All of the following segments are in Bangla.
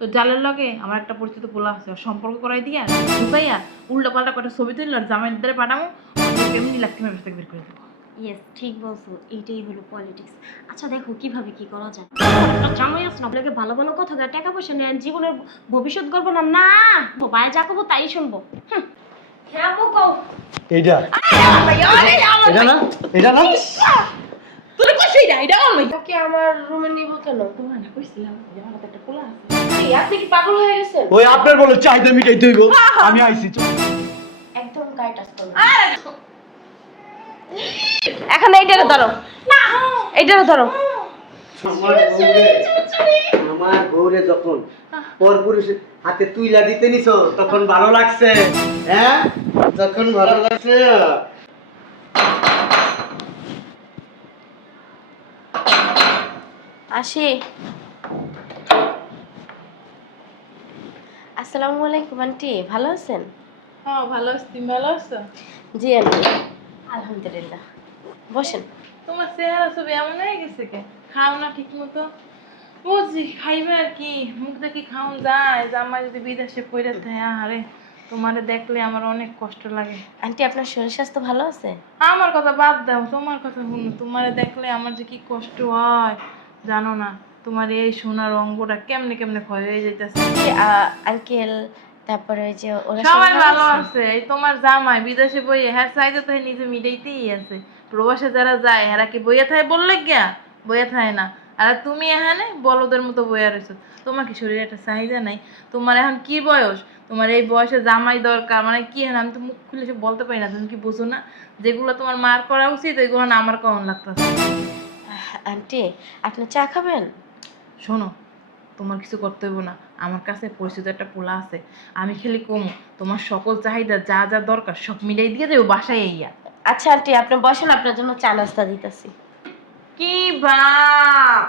তো জালের লগে আমার একটা পরিচিত পোলা আছে, ওর সম্পর্ক করাই দিয়া ঢুকাইয়া উল্টা পাল্টা কটা ছবি তুলল আর জামাইয়ের দ্বারা পাঠামো, কেমনি লাগতে হবে বের করে দেবো। ইয়েস, ঠিক বলছো, এইটাই হলো পলিটিক্স। আচ্ছা দেখো কিভাবে কি করা যায়। একটা জামাই আছে না, আপনাকে ভালো ভালো কথা কয়, টাকা পয়সা নেন, জীবনের ভবিষ্যৎ গল্প না না ভাই যা কবো তাই শুনবো। হ্যাঁ কও এইটা এটা না, এটা না। তোর কইছিস না এটা আমার ভাই। ওকে আমার রুমে নিব কেন? তোমার না কইছিলাম যে আমার হাতে একটা পোলা আছে। এই আপনি কি পাগল হয়ে গেছেন? ওই আপনার বলে চাহিদা মিটাইতে হইব। আমি আইছি। একদম গায়ে টাচ করবেন। এখন এইটারে ধরো, না এইটারে ধরো। আমার বউরে যখন পরপুরুষের হাতে তুইলা দিতে নিছো তখন ভালো লাগছে, হ্যাঁ? যখন ভালো লাগছে। আসি। আসসালামু আলাইকুম আন্টি, ভালো আছেন? হ্যাঁ ভালো আছি, তুমি ভালো আছো? জি আন্টি, আলহামদুলিল্লাহ। বসেন। তোমার চেহারা ছবি এমন হয়ে গেছে কে? খাও না ঠিক মতো? বুঝছি খাইবে আর কি, মুখ দেখি খাওন যায়। জামাই যদি বিদেশে পড়ে থাকে, আরে তোমারে দেখলে আমার অনেক কষ্ট লাগে। আন্টি আপনার শরীর স্বাস্থ্য ভালো আছে? আমার কথা বাদ দাও, তোমার কথা শুনো। তোমারে দেখলে আমার যে কি কষ্ট হয় জানো না। তোমার এই সোনার অঙ্গটা কেমনে কেমনে ক্ষয় হয়ে যাইতেছে। আঙ্কেল, তারপরে ওই যে ওরা সবাই ভালো আছে। এই তোমার জামাই বিদেশে বইয়ে হ্যাঁ চাইতে তো নিজে মিটাইতেই আছে। প্রবাসে যারা যায় এরা কি বইয়া থাকে বললে গিয়া? বইয়া থাকে না। আর তুমি এখানে বলদের মতো বইয়া রয়েছো। তোমার কি শরীরে একটা চাহিদা নাই? তোমার এখন কি বয়স? তোমার এই বয়সে জামাই দরকার মানে কি? হ্যাঁ আমি তো মুখ খুলে সে বলতে পারি না, তুমি কি বোঝো না? যেগুলো তোমার মার করা উচিত ওইগুলো না আমার কেমন লাগতেছে। আন্টি আপনি চা খাবেন? শোনো, তোমার কিছু করতে হইব না। আমার কাছে পরিচিত একটা পোলা আছে, আমি খালি কমু তোমার সকল চাহিদা যা যা দরকার সব মিলাই দিয়ে দেবো বাসায় ইয়া। আচ্ছা আন্টি আপনি বসেন, আপনার জন্য চা নাস্তা দিতেছি। কি বাপ,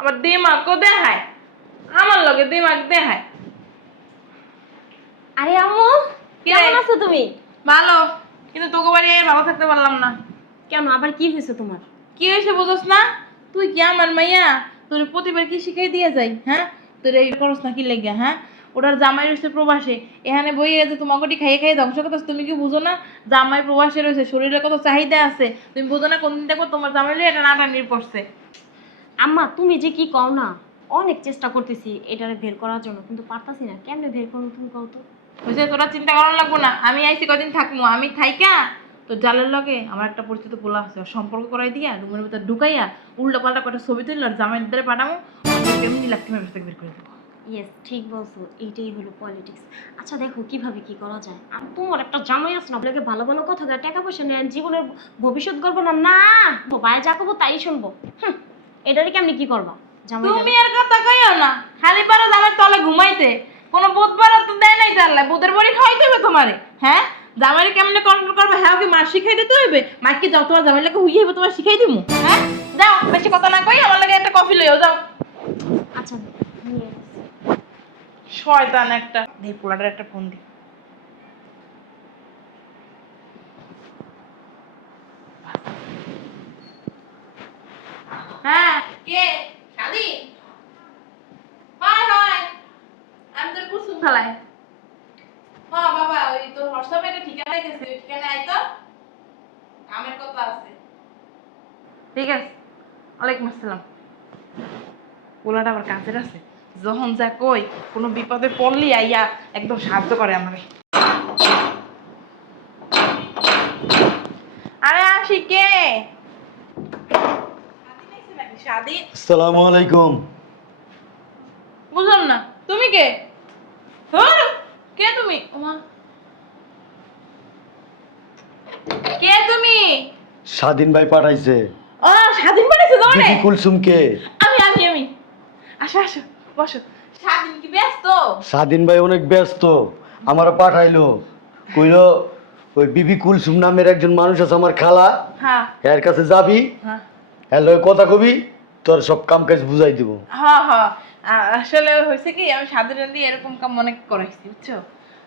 আমার দিমাগও দেখায়, আমার লগে দিমাগ দেখায়। আরে আম্মু, কেমন আছো তুমি? ভালো, কিন্তু তোকে বাড়ি ভালো থাকতে পারলাম না। কেন আবার কি হয়েছে তোমার? কি হয়েছে বুঝোস না? তুই কি আমার মাইয়া? তোর প্রতিবার কি শিখাই দিয়ে যাই? হ্যাঁ, তোর এই করস না কি লেগে? হ্যাঁ, ওটার জামাই রয়েছে প্রবাসে, এখানে বইয়ে যে তোমাকে খাইয়ে খাইয়ে ধ্বংস করতেছ। তুমি কি বুঝো না জামাই প্রবাসে রয়েছে, শরীরে কত চাহিদা আছে? তুমি বুঝো না কোনদিন দেখো তোমার জামাই এটা নাটানির পড়ছে। আম্মা তুমি যে কি কও না, অনেক চেষ্টা করতেছি এটারে বের করার জন্য, কিন্তু পারতাছি না। কেমনে বের করবো তুমি কও তো? বুঝে তোরা চিন্তা করার লাগবো না, আমি আইসি কদিন থাকবো। আমি থাইকা তো জালের লগে আমার একটা পরিচিত পোলা আছে, ওর সম্পর্ক করাই দিয়া রুমের ভিতরে ঢুকাইয়া উল্টা পাল্টা কটা ছবি তুলল আর জামাইয়ের দ্বারা পাঠামো, কেমনি লাগতে হবে বের করে দেবো। ইয়েস, ঠিক বলছো, এইটাই হলো পলিটিক্স। আচ্ছা দেখো কিভাবে কি করা যায়। আর তোমার একটা জামাই আছে না, আপনাকে ভালো ভালো কথা কয়, টাকা পয়সা নেন, জীবনের ভবিষ্যৎ গল্প না না ভাই যা কবো তাই শুনবো। এটারে কেমনি কি করবা? জামাই তুমি আর কথা কইও না, খালি পারো জামাই তলে ঘুমাইতে। কোনো বোধ বারো তো দেয় নাই জানলা, বোধের বাড়ি খাওয়াইতে হবে তোমারে। হ্যাঁ, জামাইরে কেমনে কন্ট্রোল করবে? হ্যাঁ কি মার শিখাই দিতে হইবে? মাকে যাও তোমার জামাই লাগে হুইয়ে হইবে তোমার শিখাই দিমু। হ্যাঁ যাও, বেশি কথা না কই আমার লাগে একটা কফি লইও যাও। আচ্ছা নিয়ে শয়তান একটা। এই পোলাটার একটা ফোন দি। হ্যাঁ কে? শাদি? হয় হয়, আমি তোর কুসুম খালাই। হ্যাঁ বাবা, ওই তোর হোয়াটসঅ্যাপে একটা ঠিকানা দিতেছে, ওই ঠিকানায় আই তো, কামের কথা আছে। ঠিক আছে, ওয়ালাইকুম আসসালাম। পোলাটা আবার কাজের আছে, যখন যা কই কোনো বিপদে পড়লি আইয়া একদম সাহায্য করে আমারে। আরে আসি কে? শাদি নাইছে নাকি? শাদি? আসসালামু আলাইকুম। বুঝলাম না, তুমি কে? হ্যাঁ, কে তুমি? ওমা, কে তুমি? স্বাধীন ভাই পাঠাইছে। ও স্বাধীন বানাইছে তোমারে? বিবি কুলসুমকে। আমি আসো আসো, বসো। স্বাধীন কি ব্যস্ত? স্বাধীন ভাই অনেক ব্যস্ত, আমার পাঠাইলো, কইলো ওই বিবি কুলসুম নামের একজন মানুষ আছে আমার খালা, হ্যাঁ এর কাছে যাবি, হ্যাঁ হ্যালো কথা কবি, তোর সব কাম কাজ বুঝাই দিব। হ্যাঁ হ্যাঁ, আসলে হয়েছে কি আমি স্বাধীন দিয়ে এরকম কাম অনেক করাইছি বুঝছো।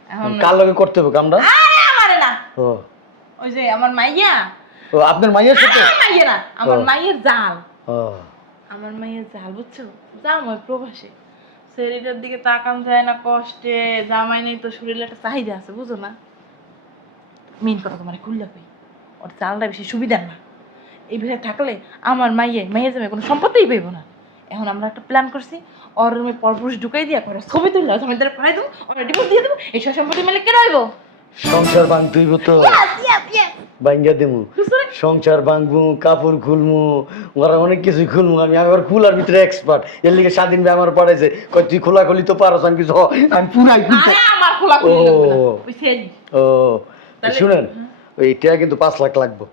এখন কার লগে করতে হবে কামটা? আরে আমারে না, ও ওই যে আমার মাইয়া। ও আপনার মাইয়ের সাথে? আমার মাইয়া না, আমার ও। মাইয়ের জাল। ও আমার মাইয়ের জাল বুঝছো, যাও আমার প্রবাসে। শরীরের দিকে তাকান যায় না কষ্টে, জামাই নেই তো শরীরে একটা চাহিদা আছে, বুঝো না? মেন কথা তোমার খুললে কই, ওর চালটা বেশি সুবিধার না। এই বিষয়ে থাকলে আমার মাইয়ের জামাই কোনো সম্পত্তিই পাইব না। এখন আমরা একটা প্ল্যান করছি, ওর রুমে পরপুরুষ ঢুকাই দিয়া করে ছবি তুললে জমিদারে পাঠাই দেবো, ওরা ডিভোর্স দিয়ে দেবো, এই সব সম্পত্তি মিলে কে রইব? সংসার ভাঙতেইব তো, ভাঙ্গা দেবো। সংসার ভাঙবো, কাপড় খুলমু, ওরা অনেক কিছুই খুলমু। আমি আবার খোলার ভিতরে এক্সপার্ট। এর লিগে স্বাধীন ভাই আমার পড়াইছে, কই তুই খোলাখুলি তো পারস। আমি কিছু আমি পুরাই খুলতে। আরে আমার খোলা খুলি লাগবে না, বুঝছেন? ও তাহলে- শুনেন, ওইটা কিন্তু 5 লাখ লাগবে।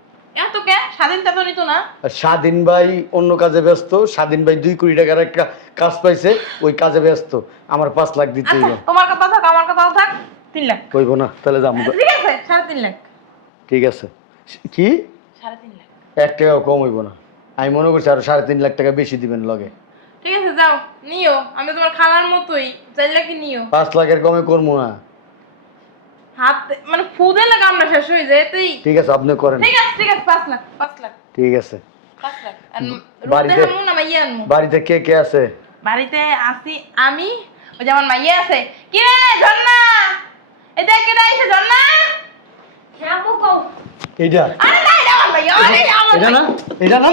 এত কে স্বাধীনতা তো নিত না? আর স্বাধীন ভাই অন্য কাজে ব্যস্ত। স্বাধীন ভাই 2 কোটি টাকার একটা কাজ পাইছে, ওই কাজে ব্যস্ত। আমার 5 লাখ দিতে আচ্ছা, হইব। তোমার কথা থাক, আমার কথাও থাক, 3 লাখ। কইব না তাহলে যাবো। ঠিক আছে, 3.5 লাখ। ঠিক আছে। কি 3.5 লাখ। 1 টাকাও কম হইব না? আমি মনে করছি আরো 3.5 লাখ টাকা বেশি দিবেন লগে। ঠিক আছে, যাও নিও, আমি তোমার খালার মতোই, চাইলে কি নিও। 5 লাখের কমে করবো না। হাত মানে ফুদে লাগা আমরা শেষ হয়ে যায় তুই। ঠিক আছে, আপনি করেন। ঠিক আছে, ঠিক আছে, 5 লাখ, 5 লাখ, ঠিক আছে। 5 লাখ। আর বাড়িতে- রুমে হামু না মাইয়া আনমু? বাড়িতে কে কে আছে? বাড়িতে আসি আমি, ওই যেমন মাইয়া আছে। কি রে ঝর্ণা, এই দেখ কে আইছে ঝর্ণা। হ্যাঁ মু কও। এইটা আরে না, এটা আমার মাইয়া, আরে আমার এটা না, এটা না।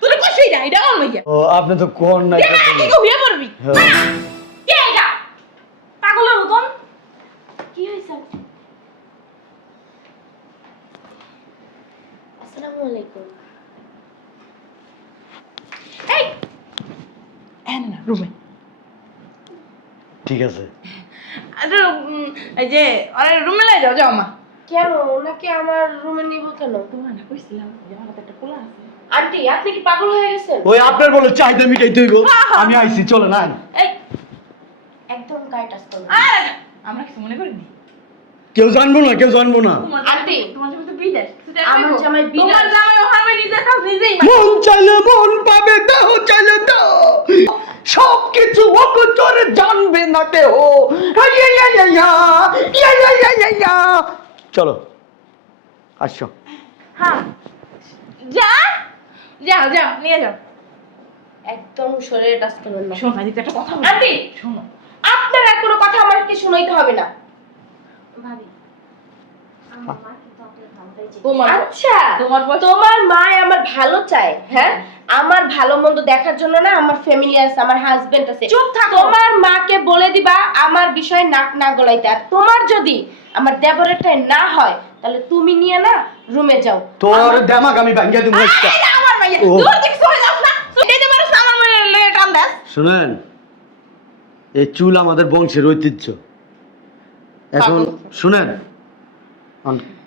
তুই কইছিস না, এটা আমার মাইয়া। ও আপনি তো কোন না এটা তো। কি কইয়া পড়বি? হ্যাঁ। কে এটা? পাগলের মতন কি হইছে? আসসালামু আলাইকুম। এই এনে না রুমে। ঠিক আছে। আরে এই যে আরে রুমে লাই যাও, যাও মা। কেন ওনাকে আমার রুমে নিব কেন? তোমার না কইছিলাম যে আমার হাতে একটা পোলা আছে। আন্টি আপনি কি পাগল হয়ে গেছেন? ওই আপনার বলে চাহিদা মিটাইতে হইব। আমি আইছি, চলে না। এই একদম গায়ে টাচ করবেন। আরে আমরা কিছু মনে করিনি। কেউ জানবো না, কেউ জানবো না। আন্টি, তোমার জামাই তো বিদেশ, কিছু টাকা আমার পাইবো। জামাই বিদেশ। তোমার জামাই ওখানে নিজের কাজ নিজেই মন চাইলে মন পাবে, দাও চাইলে দাও, সবকিছু অকচরে জানবে না কেউ। চলো আসো। হ্যাঁ, যা যাও যাও নিয়ে যাও। একদম শরীরে টাচ করবেন না। শোনো এদিকে একটা কথা বলি। আন্টি, শোনো, আপনার আর কোনো কথা আমাকে শুনাইতে হবে না। ভাবি আমার মা কিন্তু আপনার ভালোটাই চাই। তোমার আচ্ছা, তোমার বয়স- তোমার মা আমার ভালো চায়, হ্যাঁ? আমার ভালো মন্দ দেখার জন্য না আমার ফ্যামিলি আছে, আমার হাজবেন্ড আছে। চুপ থাকো। তোমার মাকে বলে দিবা আমার বিষয়ে নাক না গলাইতে। আর তোমার যদি আমার দেবরেরটাই না হয় তাহলে তুমি নিয়ে না রুমে যাও। তোর দেমাক আমি ভাঙ্গিয়া দিব একটা। এই যে আমার মাইয়া, ও। দূর থেকে সরে যাও না। সরে যেতে পারছ না, আমার মাইয়া লেগে টান দেস। শুনেন, এই চুল আমাদের বংশের ঐতিহ্য। এখন পাগল। শুনেন,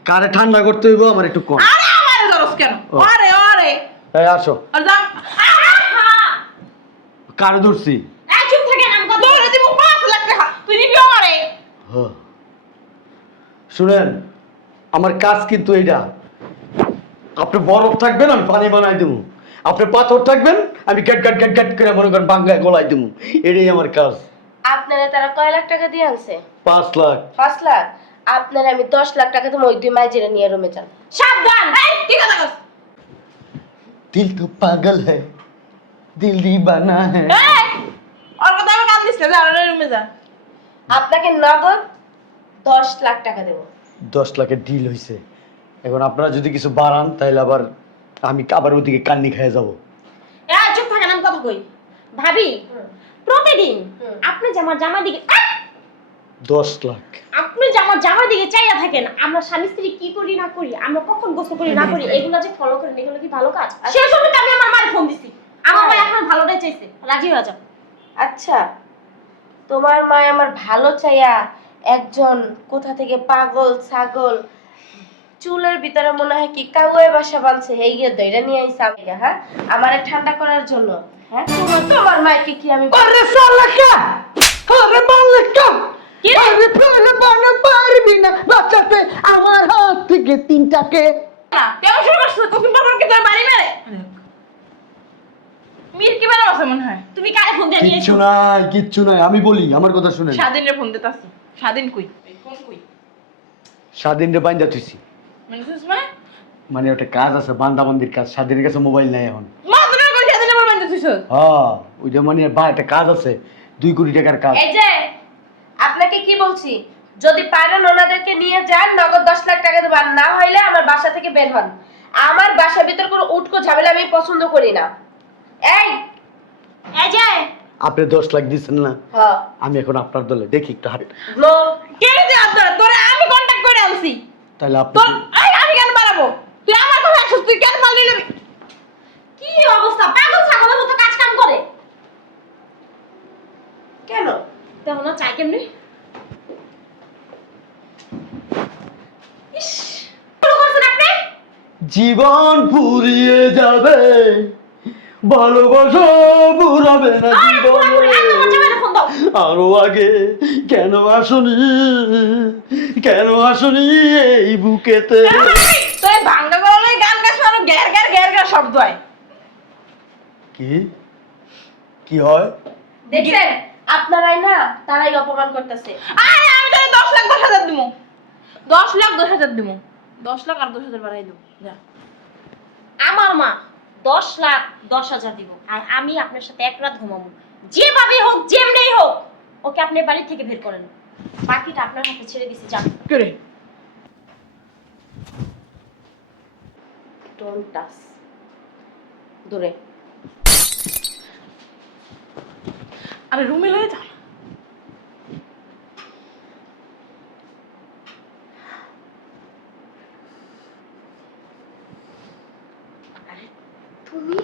কারে ঠান্ডা করতে হইব আমার একটু কম। আরে আমারে ধরস কেন? ও। আরে আরে এই আসো। আর যাও। কারে ধরছি? এই চুপ থাকেন, আমি কথা দৌড়ে দিব 5 লাখ টাকা। তুই নিবি আমারে? হ্যাঁ। শুনেন, আমার কাজ কিন্তু এইটা। আপনি বরফ থাকবেন, আমি পানি বানাই দেবো। আপনি পাথর থাকবেন, আমি গ্যাট গ্যাট গ্যাট গ্যাট করে মনে করেন বাংলায় গলায় দেবো। এটাই আমার কাজ। আপনারা তারা কয় লাখ টাকা দিয়ে আনছে? 5 লাখ। 5 লাখ। আপনারা আমি 10 লাখ টাকা তুমি ওই দুই মাইজেরে নিয়ে রুমে যান। সাবধান। এই কি কথা কস? দিল তো পাগল है, দিল দিবানা है। এই ওর কথা আমি কান দিছ না, যা ওর রুমে যা। আপনাকে নগদ 10 লাখ টাকা দেবো। 10 লাখের ডিল হইছে। এখন আপনারা যদি কিছু বাড়ান তাহলে আবার আমি আবার ওদিকে কান্নি খেয়ে যাব। এই চুপ থাকেন, আমি কথা কই। ভাবি প্রতিদিন আপনি যে আমার জামাই দিকে 10 লাখ। আপনি যে আমার জামাই দিকে চাইয়া থাকেন, আমরা স্বামী স্ত্রী কি করি না করি, আমরা কখন গোসল করি না করি, এগুলো যে ফলো করেন, এগুলো কি ভালো কাজ? সেই সময় তো আমি আমার মায়ের ফোন দিছি, আমার ভাই আপনার ভালোটাই চাইছে, রাজি হয়ে যাও। আচ্ছা, তোমার মা আমার ভালো চাইয়া একজন কোথা থেকে পাগল ছাগল চুলের ভিতরে মনে হয় কি কাউয়ে বাসা বাঁধছে, এই গিয়ে দইরা নিয়ে আইসা আমি, হ্যাঁ, আমারে ঠান্ডা করার জন্য। হ্যাঁ, তোমার মাকে কি আমি আরে সালাকা, আরে মালিকা, কি রে? আরে প্রাণ বানা পারবি না বাঁচাতে আমার হাত থেকে 3টাকে। না, কেমন শুরু করছ? কখন কখন কি তোর বাড়ি মেরে? মির কি বেলা আছে মনে হয়? তুমি কারে ফোন দিয়ে কিচ্ছু নিয়েছো? নাই, কিচ্ছু নাই। আমি বলি, আমার কথা শুনেন। স্বাধীনের ফোন দিতাছি। স্বাধীন কই? এই ফোন কই? স্বাধীন রে বাইন্দা তুইছি। মানে শুনছ মানে? মানে ওটা কাজ আছে, বান্দাবান্দির কাজ। স্বাধীনের কাছে মোবাইল নাই এখন। মা তোর কই স্বাধীন আমার বান্ধব তুইছ? হ্যাঁ, ওইটা মানে বা একটা কাজ আছে। 2 কোটি টাকার কাজ। এই যে আপনাকে কি বলছি, যদি পারেন ওনাদেরকে নিয়ে যান, নগদ 10 লাখ টাকা দেবেন, না হইলে আমার বাসা থেকে বের হন। আমার বাসার ভিতর কোনো উটকো ঝামেলা আমি পছন্দ করি না। এই এই যে আপনি 10 লাখ দিচ্ছেন না, হ্যাঁ আমি এখন আপনার দলে, দেখি একটু হাট। নো কে যে আপনারা তোরে আমি কন্টাক্ট করে আনছি তাহলে আপনি তোর আমি কেন পারাবো? তুই আমার কথা আসছিস, তুই কেন মারলি না? কি অবস্থা, পাগল ছাগলের মতো কাজ কাম করে। কেন? তেমন না চাই কেমনি? ইস, শুরু করছেন আপনি? জীবন ফুরিয়ে যাবে, ভালোবাসা ফুরাবে না আরে পুরাপুরি জীবনে। একদম জামাইরে ফোন দাও। আরো আগে কেন আসনি, কেন আসনি এই বুকেতে? তোর ভাঙ্গা গলায় গান গাছ আর গ্যার গ্যার গ্যার গ্যার শব্দ হয়। কি কি হয়? দেখছেন আপনারাই না তারাই অপমান করতেছে। আরে আমি তোরে 10 লাখ 10,000 দিমু। 10 লাখ 10,000 দিমু। 10 লাখ আর 10,000 বাড়াই দেব। যা। আমার মা 10 লাখ 10,000 দিব, আর আমি আপনার সাথে এক রাত ঘুমাবো। যেভাবে হোক যেমনেই হোক ওকে আপনি বাড়ি থেকে বের করেন, বাকিটা আপনার হাতে ছেড়ে দিছি। যান। করে ডোন্ট টাচ। দূরে। আরে রুমে লয়ে যা। তুমি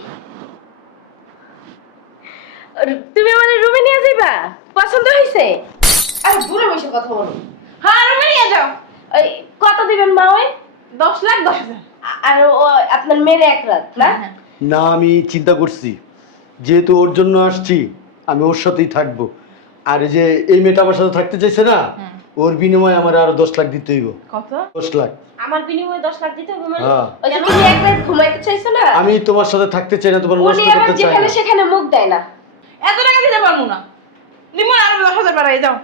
তুমি আমার রুমে নিয়ে যাইবা? পছন্দ হইছে? আরে দূরে বসে কথা বলো। হ্যাঁ রুমে নিয়ে যাও। ওই কত দিবেন মা? ওই 10 লাখ 10,000। আর ও আপনার মেরে এক রাত না? না, আমি চিন্তা করছি, যেহেতু ওর জন্য আসছি আমি ওর সাথেই থাকবো। আর এই যে এই মেয়েটা আমার সাথে থাকতে চাইছে না, ওর বিনিময়ে আমার আরো 10 লাখ দিতে হইব। কত? 10 লাখ। আমার বিনিময়ে 10 লাখ দিতে হবে মানে? হ্যাঁ। ওই যে তুমি এক রাত ঘুমাইতে চাইছো না, আমি তোমার সাথে থাকতে চাই না, তোমার উনি নষ্ট আবার করতে চাই যেখানে না। সেখানে মুখ দেয় না। এত টাকা দিতে পারবো না। দিমু আর 10,000 বাড়াই দাও।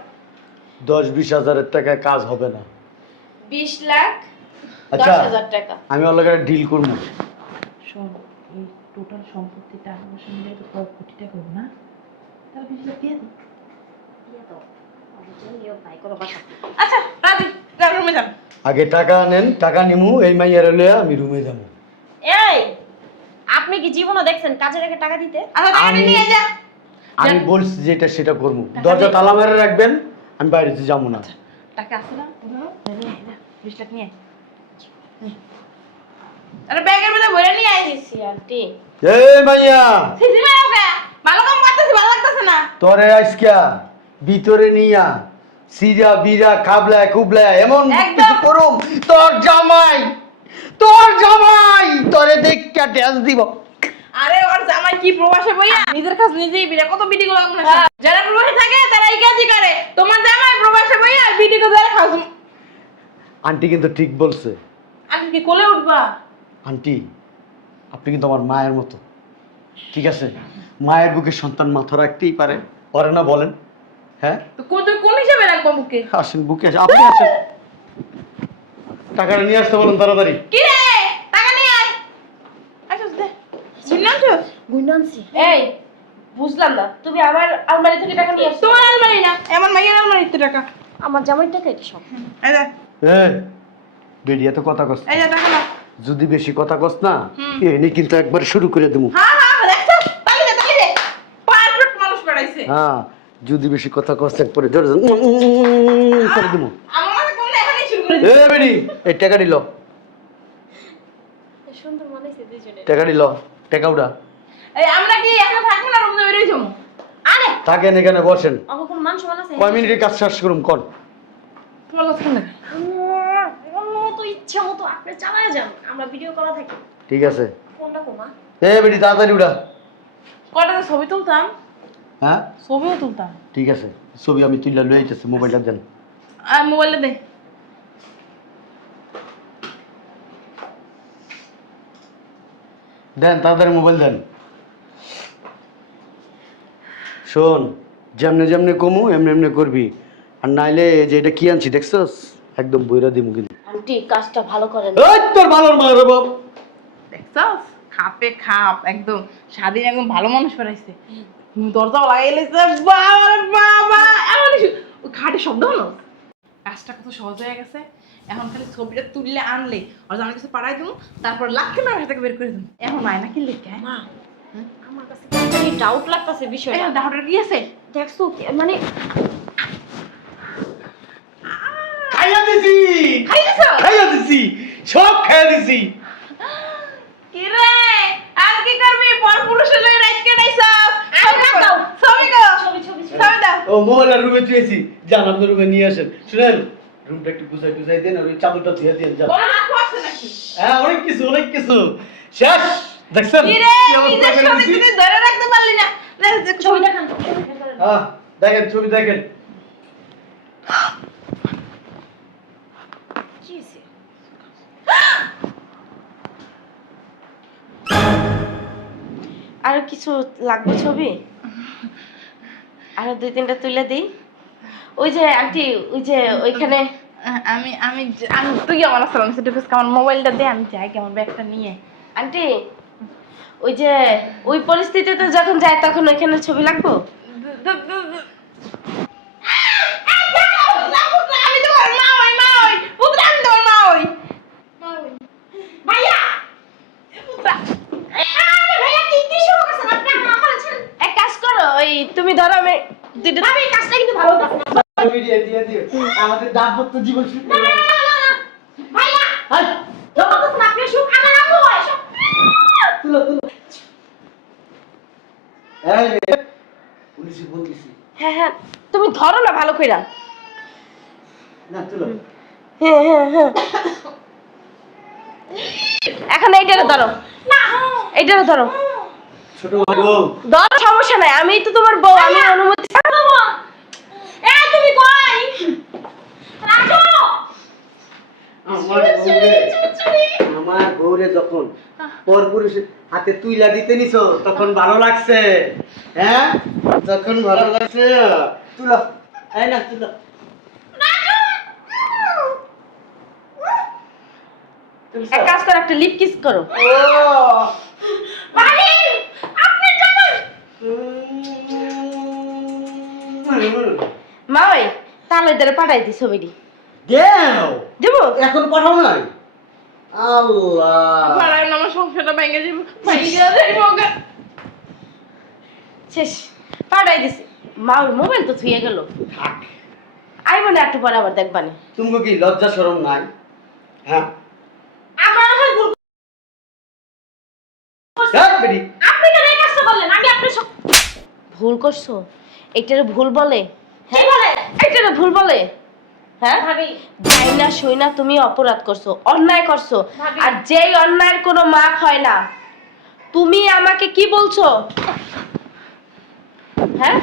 10-20 হাজারের টাকায় কাজ হবে না। 20 লাখ আচ্ছা 10,000 টাকা। আমি ওর লগে ডিল করবো। শোন, এই টোটাল সম্পত্তি টাকা পয়সা মিলে তো কয়েক কোটি টাকা হবে না? তাহলে 20 লাখ দিয়ে দিই। দিয়ে দাও। আমি জানি ও তাই করো বাসা। আচ্ছা রাজি, যাও রুমে যাও। আগে টাকা নেন, টাকা নিমু, এই মাইয়ার লইয়া আমি রুমে যাবো। এই আপনি কি জীবনে দেখছেন কাজে রেখে টাকা দিতে? আচ্ছা টাকাটা আমি- নিয়ে যা। আমি বলছি যেটা সেটা করবো। দরজা তালা মেরে রাখবেন, আমি বাইরেতে যাবো না। টাকা আছে না? নিয়ে আয়, যা। 20 লাখ নিয়ে আয়। আরে ব্যাগের মধ্যে ভরে নিয়ে আয়। আন্টি এই মাইয়া, সিসি মারো কে? ভালো কাম করতেছি, ভালো লাগতেছে না। তোরে আজকা ভিতরে নিয়া সিরা বিরা খাবলা কুবলা এমন একদম। কিছু করুম, তোর জামাই তোরে দেখা ড্যান্স দিব। আরে ওর জামাই কি প্রবাসে বইয়া নিজের কাজ নিজেই বিরা কত বিডি গুলো মনে হয়। যারা প্রবাসে থাকে তারা এই কাজই করে। তোমার জামাই প্রবাসে বইয়া বিডি করে যারা খাও। আন্টি কিন্তু ঠিক বলছে। আমি কি কোলে উঠবা? আন্টি, আপনি কিন্তু আমার মায়ের মতো, ঠিক আছে? মায়ের বুকে সন্তান মাথা রাখতেই পারে, পারে না বলেন? হ্যাঁ, তো কোন হিসাবে রাখবো মুখে? আসেন বুকে আসেন, আপনি আসেন। টাকাটা নিয়ে আসতে বলেন তাড়াতাড়ি। কি রে? টাকা নিয়ে আয়। আসুস দে। শুনলাম তো? গুইনানছি। এই বুঝলাম না, তুমি আমার আলমারি থেকে টাকা নিয়ে আসছো? তোমার আলমারি না, এমন মাইয়ের আলমারিতে টাকা। আমার জামাইয়ের টাকা এটা সব। এই যা, বেরিয়ে তো কথা কস, এই যা টাকা নাও। যদি বেশি কথা কস না এনে কিন্তু একবার শুরু করে দেবো। হ্যাঁ হ্যাঁ দেখছো? তালি দে। পারফেক্ট মানুষ পাঠাইছে। হ্যাঁ, যদি বেশি কথা কস একবারে জোরে করে দেবো। আমার মাথা কোন এখানেই শুরু করে দিছে। বেরি, এই টাকা দিল, সুন্দর মানাইছে দুইজনে। টাকা দিল, টাকা উড়া। এই আমরা কি এখন থাকবো না, রুম থেকে বেরিয়ে যাবো? আরে থাকেন এখানে, বসেন। আমার কোন মান সম্মান আছে? কয় মিনিটে কাজ শেষ করুন কর। তোমার কাছে কোন টাকা? মতো ইচ্ছা মতো আপনি চালায় যান, আমরা ভিডিও করা থাকি। ঠিক আছে। কোনটা কোমা? বেরি তাড়াতাড়ি উড়া। কয়টা ছবি তুলতাম? হ্যাঁ ছবিও তুলতাম। ঠিক আছে, ছবি আমি তুইলা লয়ে আইতেছি, মোবাইলটা দেন। আর মোবাইলটা দে। দেন তাড়াতাড়ি মোবাইল দেন। শোন, যেমনে যেমনে কমু এমনি এমনি করবি, আর নাইলে এই যে এটা কি আনছি দেখছস, একদম বইরা দিমু কিন্তু। আন্টি কাজটা ভালো করেন। এই তোর ভালোর মা রে বাপ। দেখছস? খাপে খাপ একদম স্বাধীন, একদম ভালো মানুষ পাঠাইছে। তুমি দরজা লাগাই লেছে বাবা বাবা এমন খাটে শব্দ হলো কাজটা কত সহজ হয়ে গেছে এখন খালি ছবিটা তুললে আনলে আর আমার কাছে পাঠাই দেবো তারপর লাখে মার হাতে বের করে দেবো এখন আয়না কিনলে কে মা আমার কাছে ডাউট লাগতেছে বিষয়টা। ডাক্তার কি আছে দেখছো মানে খাইয়া দিছি খাই দিছো খাইয়া দিছি সব খাইয়া দিছি। কি রে আর কি করবি পর পুরুষের লাগে রাইট কেটাইছস ছবি দাও ছবি দাও ছবি দাও ও মোবাইলের রুমে তুইছি যান আপনার রুমে নিয়ে আসেন। শুনেন রুমটা একটু গুছাই দেন আর ওই চাদরটা ধুয়ে দেন যান। বড় হাত আছে নাকি হ্যাঁ অনেক কিছু শেষ দেখছেন কি রে কি অবস্থা নিজের করে ছবি দিছি? তুই ধরে রাখতে পারলি না ছবি দেখান। হ্যাঁ দেখেন ছবি দেখেন। কি হয়েছে? আরো কিছু লাগবে ছবি? আরো 2-3টা তুলে দিই। ওই যে আন্টি ওই যে ওইখানে আমি আমি আমি তুই আমার সালাম সেটা আমার মোবাইলটা দে আমি যাই আমার ব্যাগটা নিয়ে আন্টি ওই যে ওই পরিস্থিতিতে যখন যায় তখন ওইখানে ছবি লাগবো? আমি তোমার মা হই পুত্র আমি তোমার মা হই ভাইয়া পুত্র ভাইয়া কি শুরু করছেন আপনি আমার বলেছেন এক কাজ করো ওই তুমি ধরো আমি দুইটা ভাবি কাজটা কিন্তু ভালো কাজ ছবি দিয়ে দিও আমাদের দাম্পত্য জীবন শুরু করে দাও। ভাইয়া হাই যত কথা আপনি সুখ আমার আম্মু হয় সব তুলো এই পুলিশে বলতেছি হ্যাঁ হ্যাঁ তুমি ধরো না ভালো কইরা। না তুলো হ্যাঁ হ্যাঁ হ্যাঁ এখন এইটারে ধরো না এইটারে ধরো ছোট বউ ধরো সমস্যা নাই আমি তো তোমার বউ আমি অনুমতি এ তুমি কই রাজু আমার বউরে যখন পর পুরুষের হাতে তুইলা দিতে নিছো তখন ভালো লাগছে? হ্যাঁ তখন ভালো লাগছে? তুলো এই না তুলো এক কাজ করো একটা লিপ কিস করো। ও ভাবি আপনি জানেন মা ওই তাহলে ধরে পাঠাই দি ছবিটি দেও দেবো। এখন পাঠাও নাই আল্লাহ পাড়ায় আমার সংসারটা ভেঙে যাবে ভেঙে যাবে শেষ পাঠাই দিছি। মা ওর মোবাইল তো থুয়ে গেল থাক আইব না একটু পরে আবার দেখবানি। তুমি কি লজ্জা শরম নাই? হ্যাঁ আমার হয় ভুল দেখ বেটি আপনি কেন এই কাজটা করলেন? আমি আপনার ভুল করছো? এইটারে ভুল বলে? কি বলে? এইটারে ভুল বলে? হ্যাঁ ভাবি যাই না সই না তুমি অপরাধ করছো অন্যায় করছো ভাবি। আর যেই অন্যায়ের কোনো মাপ হয় না। তুমি আমাকে কি বলছো? হ্যাঁ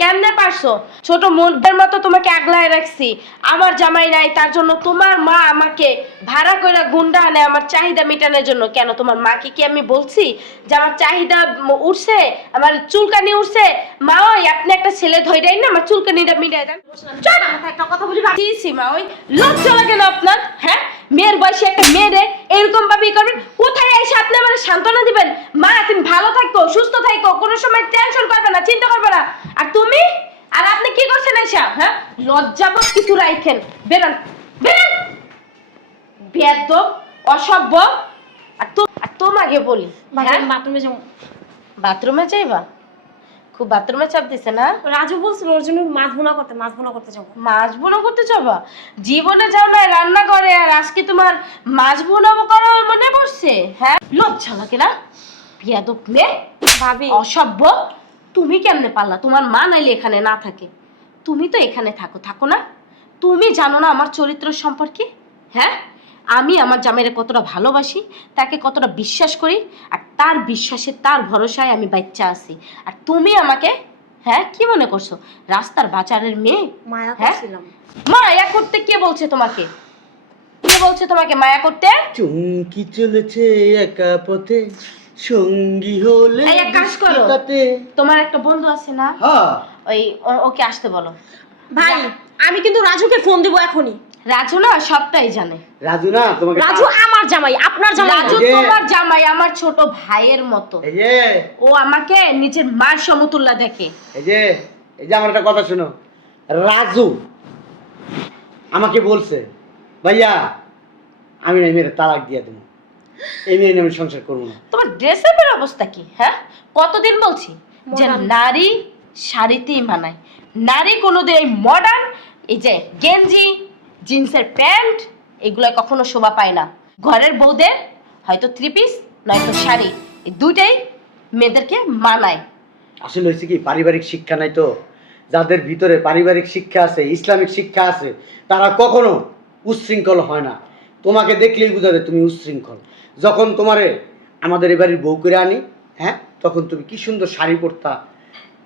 কেমনে পারছো? ছোট মুরদের মতো তোমাকে আগলায় রাখছি। আমার জামাই নাই তার জন্য তোমার মা আমাকে ভাড়া করে গুন্ডা আনে আমার চাহিদা মেটানোর জন্য। কেন তোমার মাকে কি আমি বলছি যে আমার চাহিদা উঠছে, আমার চুলকানি উঠছে? মা ওই আপনি একটা ছেলে ধইরাই না আমার চুলকানিটা মিটাই দেন। চল আমাকে একটা কথা বলি ভাবি। দিয়েছি মা ওই লজ্জা লাগে না আপনার? হ্যাঁ মেয়ের বয়সে একটা মেয়েরে এরকম ভাবেই করবেন? কোথায় এসে আপনি আমার সান্ত্বনা দিবেন? মা তুমি ভালো থাকো সুস্থ থাকো কোনো সময় টেনশন করবে না চিন্তা করবে না। আর তুমি আর আপনি কি করছেন এসা? হ্যাঁ লজ্জাবোধ কিছু রাখেন। বেরান বেরান বেয়াদব অসভ্য। আর তোমাকে বলি ভাবি হ্যাঁ আমি বাথরুমে যাবো। বাথরুমে যাইবা? খুব বাথরুমে চাপ দিছে না? রাজু বলছিল ওর জন্য মাছ ভুনা করতে যাবো। মাছ ভুনা করতে যাবা? জীবনে যাও না রান্না করে আর আজকে তোমার মাছ ভুনা করার মনে পড়ছে? হ্যাঁ লজ্জা লাগে না? বিয়াদব মেয়ে ভাবি অসভ্য। তুমি কেমনে পারলা? তোমার মা নাইলে এখানে না থাকে। তুমি তো এখানে থাকো না? তুমি জানো না আমার চরিত্র সম্পর্কে? হ্যাঁ আমি আমার জামাইরে কতটা ভালোবাসি, তাকে কতটা বিশ্বাস করি, আর তার বিশ্বাসে তার ভরসায় আমি বাচ্চা আছি। আর তুমি আমাকে হ্যাঁ কি মনে করছো রাস্তার বাজারের মেয়ে? মায়া হ্যাঁ? করছিলাম। মায়া করতে কে বলছে তোমাকে? কে বলছে তোমাকে মায়া করতে? চুমকি চলেছে একা পথে সঙ্গী হলে এই এক কাজ করো। বৃষ্টিটাতে। তোমার একটা বন্ধু আছে না হ্যাঁ ওই ওকে আসতে বলো। ভাই আমি কিন্তু রাজুকে ফোন দিব এখনই। রাজু না সবটাই জানে। রাজু না তোমাকে রাজু আমার জামাই, আপনার জামাই না। রাজু এই যে- তোমার জামাই, আমার ছোট ভাইয়ের মতো। এই যে ও আমাকে নিজের মার সমতুল্য দেখে। এই যে আমার একটা কথা শোনো, রাজু আমাকে বলছে ভাইয়া আমি না এই মেয়ের তালাক দিয়ে দেবো, এই মেয়ে নিয়ে আমি সংসার করবো না। তোমার ড্রেসআপের অবস্থা কি? হ্যাঁ, কতদিন বলছি যে Modern। নারী শাড়িতেই মানায়, নারী কোনোদিন এই মডার্ন এই যে গেঞ্জি জিন্সের প্যান্ট এগুলো কখনো শোভা পায় না। ঘরের বউদের হয়তো থ্রি পিস নয়তো শাড়ি, এই দুইটাই মেয়েদেরকে মানায়। আসলে হয়েছে কি, পারিবারিক শিক্ষা নাই তো। যাদের ভিতরে পারিবারিক শিক্ষা আছে, ইসলামিক শিক্ষা আছে, তারা কখনো উচ্ছৃঙ্খল হয় না। তোমাকে দেখলেই বোঝা যায় তুমি উচ্ছৃঙ্খল। যখন তোমারে আমাদের এবারের বউ করে আনি, হ্যাঁ, তখন তুমি কি সুন্দর শাড়ি পরতা,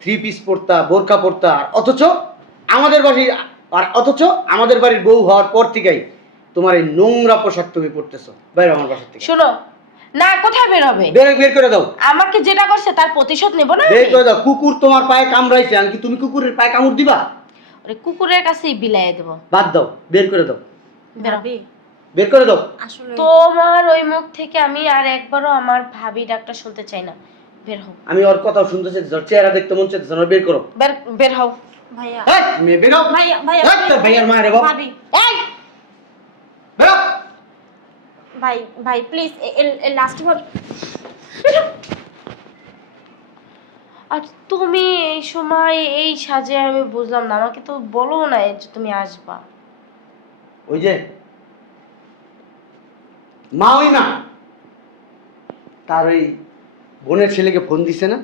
থ্রি পিস পরতা, বোরকা পরতা, অথচ আমাদের বাড়ির বউ হওয়ার পর থেকেই তোমার এই নোংরা পোশাক তুমি পরতেছো। বাইরে আমার বাসা থেকে শোনো না, কোথায় বের হবে? বের করে দাও, আমাকে যেটা করছে তার প্রতিশোধ নেব না বের আমি? করে দাও। কুকুর তোমার পায়ে কামড়াইছে, আমি কি তুমি কুকুরের পায়ে কামড় দিবা? ওরে কুকুরের কাছেই বিলাইয়ে দেবো। বাদ দাও, বের করে দাও, ভাবি বের করে দাও। আসলে তোমার ওই মুখ থেকে আমি আর একবারও আমার ভাবি ডাকটা শুনতে চাই না। বের হও, আমি ওর কথাও শুনতে চাইছি, ওর চেহারা দেখতে মন চাইছে না, বের করো। বের বের হও। ভাইয়া এই, মেয়ে বের হও। ভাইয়া ভাইয়া এই, তোর ভাইয়ার মায়ের বাবা, ভাবি এই বের হও। ভাই ভাই প্লিজ লাস্ট বার। আর তুমি এই সময় এই সাজে, আমি বুঝলাম না, আমাকে তো বলো না যে তুমি আসবা। ওই যে মা, ওই মা তার ওই বোনের ছেলেকে ফোন দিছে না,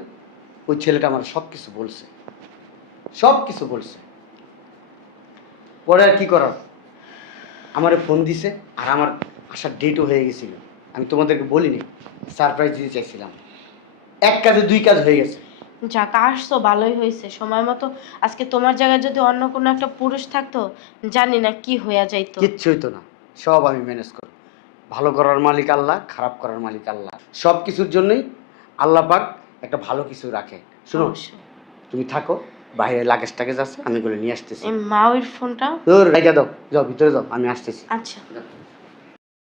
ওই ছেলেটা আমার সব কিছু বলছে, সব কিছু বলছে। পরে আর কি করার, আমারে ফোন দিছে, আর আমার আসার ডেটও হয়ে গেছিল। আমি তোমাদেরকে বলিনি, সারপ্রাইজ দিতে চাইছিলাম। এক কাজে দুই কাজ হয়ে গেছে। যাক, আসছো ভালোই হয়েছে সময় মতো। আজকে তোমার জায়গায় যদি অন্য কোনো একটা পুরুষ থাকতো, জানি না কি হইয়া যাইতো। কিচ্ছু হইতো না, সব আমি ম্যানেজ করব। ভালো করার মালিক আল্লাহ, খারাপ করার মালিক আল্লাহ। সব কিছুর জন্যই আল্লাহ পাক একটা ভালো কিছু রাখে। শোনো, অবশ্যই। তুমি থাকো, বাইরে লাগেজ টাগেজ আছে, আমি এগুলো নিয়ে আসতেছি। এই মাউয়ের ফোনটা। তোর রেখে দাও, যাও ভিতরে যাও, আমি আসতেছি। আচ্ছা।